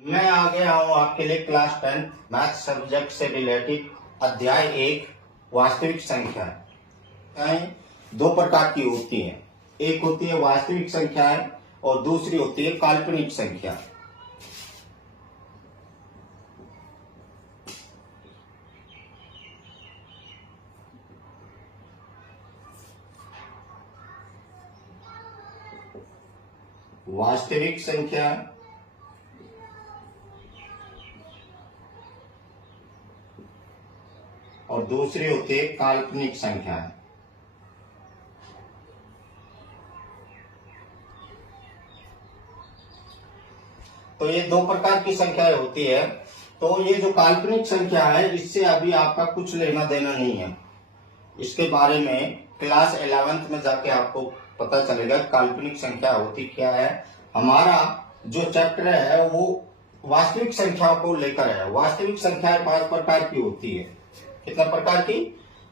मैं आ गया हूँ आपके लिए क्लास 10 मैथ सब्जेक्ट से रिलेटेड अध्याय 1 वास्तविक संख्याएं दो प्रकार की होती हैं। एक होती है वास्तविक संख्याएं और दूसरी होती है काल्पनिक संख्या। वास्तविक संख्या और दूसरी होती है काल्पनिक संख्या। तो ये दो प्रकार की संख्याएं होती है। तो ये जो काल्पनिक संख्या है इससे अभी आपका कुछ लेना देना नहीं है। इसके बारे में क्लास 11th में जाके आपको पता चलेगा काल्पनिक संख्या होती क्या है। हमारा जो चैप्टर है वो वास्तविक संख्याओं को लेकर है। वास्तविक संख्याएं 5 प्रकार की होती है। कितने प्रकार की?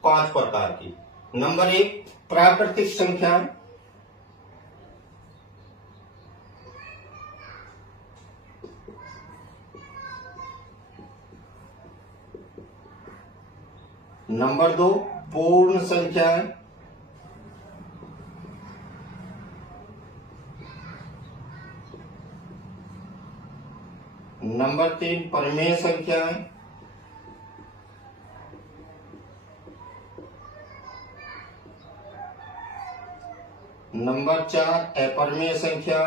5 प्रकार की। नंबर 1 प्राकृतिक संख्या, नंबर 2 पूर्ण संख्या, नंबर 3 परिमेय संख्या, नंबर 4 अपरिमेय संख्या,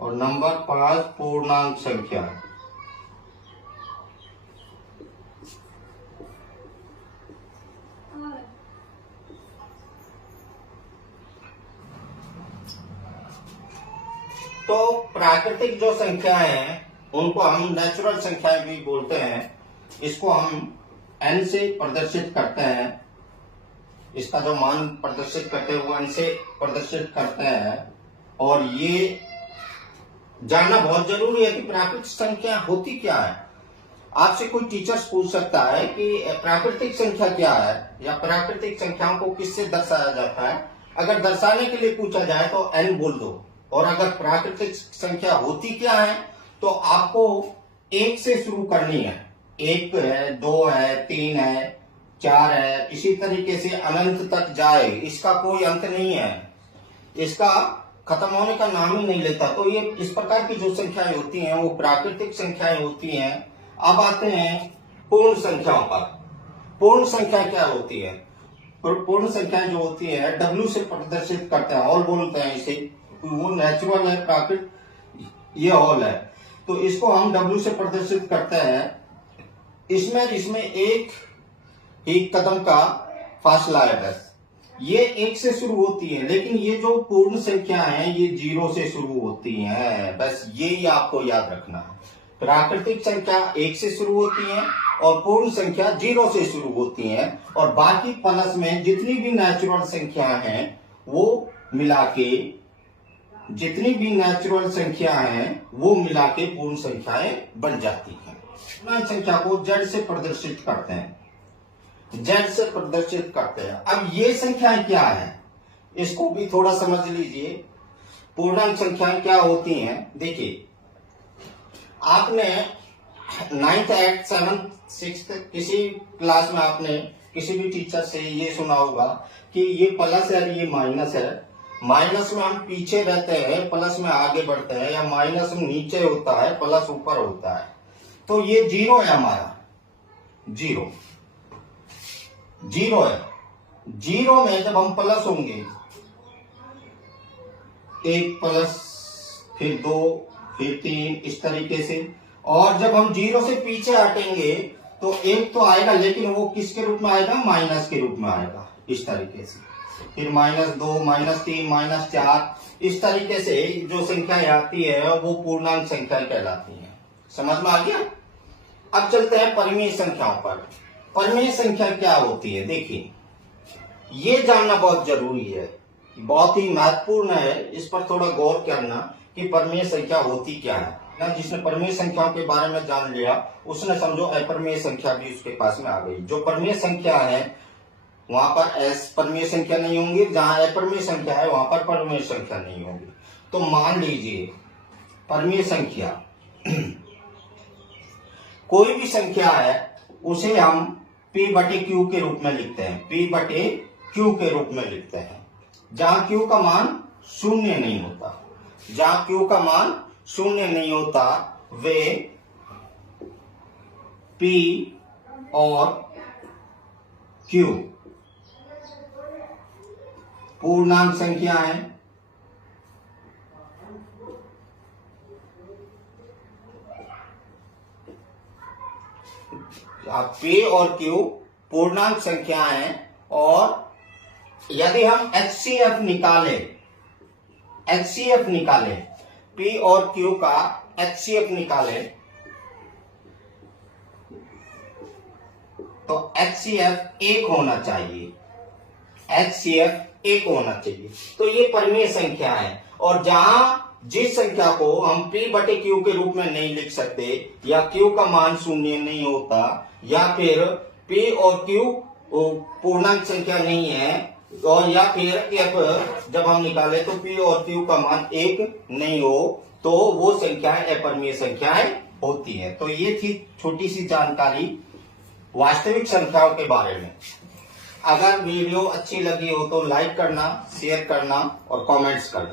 और नंबर 5 पूर्णांक संख्या। तो प्राकृतिक जो संख्याएं हैं उनको हम नेचुरल संख्याएं भी बोलते हैं। इसको हम n से प्रदर्शित करते हैं। इसका जो मान प्रदर्शित करते हैं वो n से प्रदर्शित करते हैं। और ये जानना बहुत जरूरी है कि प्राकृतिक संख्या होती क्या है। आपसे कोई टीचर्स पूछ सकता है कि प्राकृतिक संख्या क्या है या प्राकृतिक संख्याओं को किससे दर्शाया जाता है। अगर दर्शाने के लिए पूछा जाए तो n बोल दो। और अगर प्राकृतिक संख्या होती क्या है तो आपको 1 से शुरू करनी है। 1 है, 2 है, 3 है, 4 है, इसी तरीके से अनंत तक जाए। इसका कोई अंत नहीं है, इसका खत्म होने का नाम ही नहीं लेता। तो ये इस प्रकार की जो संख्याएं होती हैं वो प्राकृतिक संख्याएं होती हैं। अब आते हैं पूर्ण संख्याओं पर। पूर्ण संख्या क्या होती है? पूर्ण संख्याएं जो होती है W से प्रदर्शित करते हैं। ऑल बोलते हैं इसे। वो नेचुरल है, प्राकृतिक, ये ऑल है। तो इसको हम W से प्रदर्शित करते हैं। इसमें एक ही कदम का फासला है बस। ये 1 से शुरू होती है, लेकिन ये जो पूर्ण संख्या है ये 0 से शुरू होती है। बस ये आपको याद रखना है। प्राकृतिक संख्या 1 से शुरू होती है और पूर्ण संख्या 0 से शुरू होती है। और बाकी प्लस में जितनी भी नेचुरल संख्या हैं वो मिला के, जितनी भी नेचुरल संख्या हैं वो मिला के पूर्ण संख्याएं बन जाती हैं। पूर्ण संख्या को Z से प्रदर्शित करते हैं। Z से प्रदर्शित करते हैं। अब ये संख्याएं क्या है इसको भी थोड़ा समझ लीजिए। पूर्णांक संख्याएं क्या होती हैं? देखिए, आपने 9th 8th 7th 6th किसी क्लास में आपने किसी भी टीचर से ये सुना होगा कि ये प्लस है, ये माइनस है। माइनस में हम पीछे रहते हैं, प्लस में आगे बढ़ते हैं, या माइनस में नीचे होता है, प्लस ऊपर होता है। तो ये 0 है हमारा, 0 है। 0 में जब हम प्लस होंगे, 1 प्लस, फिर 2, फिर 3, इस तरीके से। और जब हम 0 से पीछे हटेंगे तो 1 तो आएगा, लेकिन वो किसके रूप में आएगा? माइनस के रूप में आएगा, इस तरीके से। फिर -2, -3, -4, इस तरीके से जो संख्या आती है वो पूर्णांक संख्या कहलाती है। समझ में आ गया? अब चलते हैं परिमेय संख्याओं पर। परिमेय संख्या क्या होती है? देखिए, ये जानना बहुत जरूरी है, बहुत ही महत्वपूर्ण है। इस पर थोड़ा गौर करना कि परिमेय संख्या होती क्या है ना। जिसने परिमेय संख्याओं के बारे में जान लिया उसने समझो अपरिमेय संख्या भी उसके पास में आ गई। जो परिमेय संख्या है वहां पर एस परमीय संख्या नहीं होंगी, जहां अपरमीय संख्या है वहां पर परमीय संख्या नहीं होगी। तो मान लीजिए परमीय संख्या कोई भी संख्या है उसे हम P बटे Q के रूप में लिखते हैं, P बटे Q के रूप में लिखते हैं, जहां Q का मान शून्य नहीं होता। जहां Q का मान शून्य नहीं होता वे P और Q पूर्णांक संख्या है। P और Q पूर्णांक संख्या है और यदि हम HCF निकालें, P और Q का HCF निकालें तो HCF 1 होना चाहिए, HCF 1 होना चाहिए। तो ये परमीय संख्या है और जहां जिस संख्या को हम P बटे Q के रूप में नहीं लिख सकते या Q का मान शून्य नहीं होता या फिर P और Q पूर्णांक संख्या नहीं है और या फिर F जब हम निकाले तो P और Q का मान 1 नहीं हो तो वो संख्याएं अपरमीय संख्याएं होती है। तो ये थी छोटी सी जानकारी वास्तविक संख्याओं के बारे में। अगर वीडियो अच्छी लगी हो तो लाइक करना, शेयर करना और कमेंट्स करना।